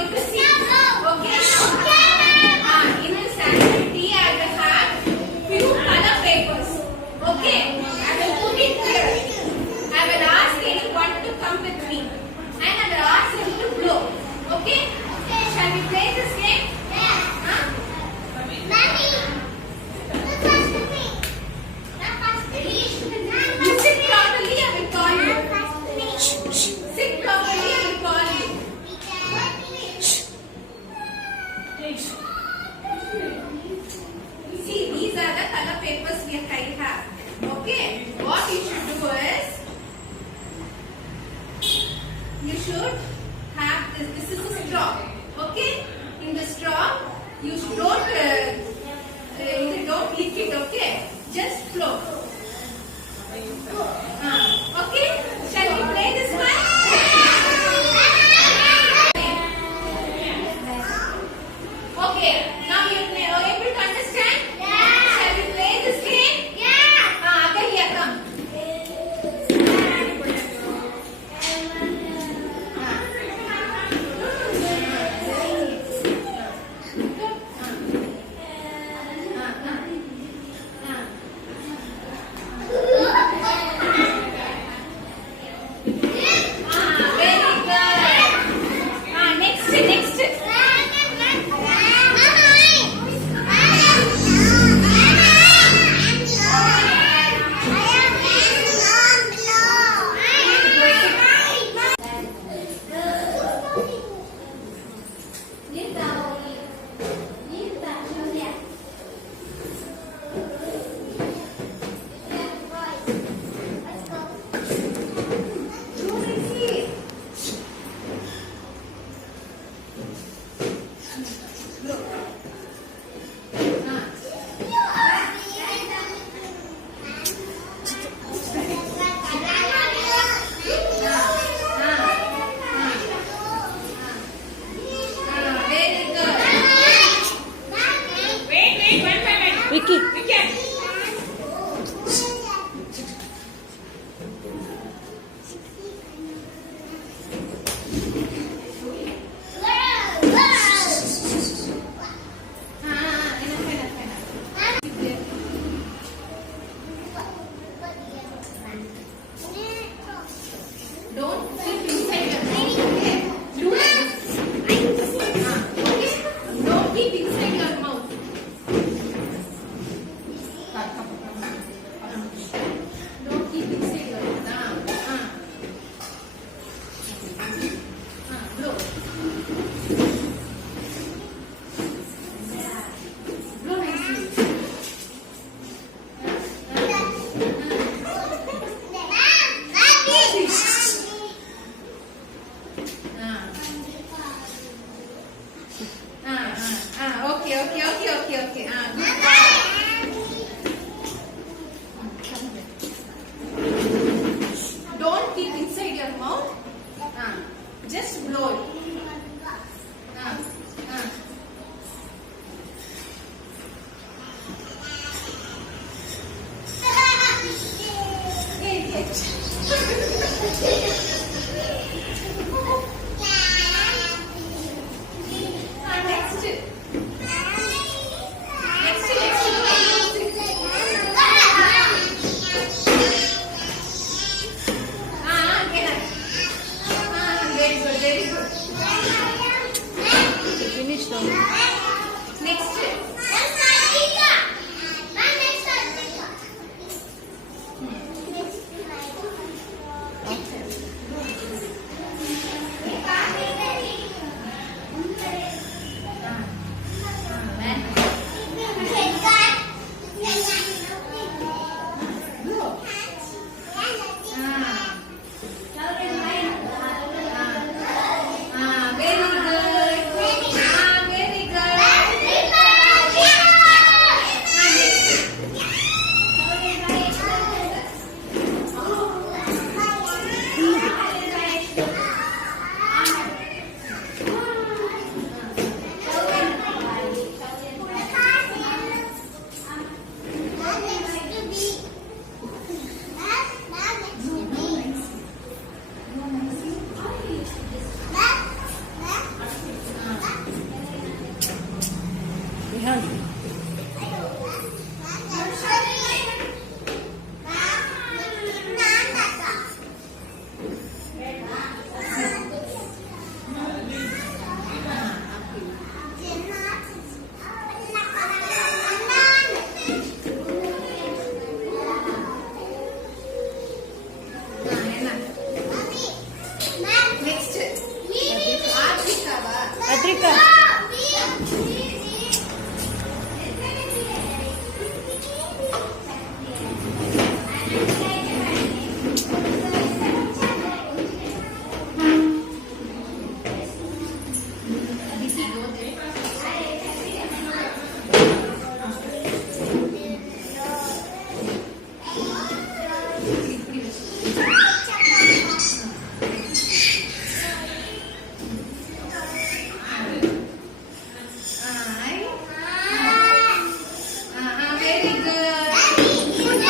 going to see. Okay? In this activity, I will have few color papers. Okay? I will put it here. I will ask anyone to come with me. And I will ask him to blow. Okay? Shall we play this game? Huh? You sit properly, I will call you. Sit properly, I will call you. See, these are the color papers we have. Okay? What you should do is, you should have this. This is a straw. Okay? In the straw, you don't lick it. Okay? Just flow. Okay? Shall we play this one? Okay. Now you are able to understand? Shall we play this game? Agalya, come. Vicky. Don't sit inside your mouth. Okay? Do like this. Okay? Don't keep inside your mouth. Don't keep inside your mouth. Blow. Blow nicely. Okay. Don't keep inside your mouth. Just blow it. Very good. Finish now. Next. Very good. Next. Adrikawa. Adrika.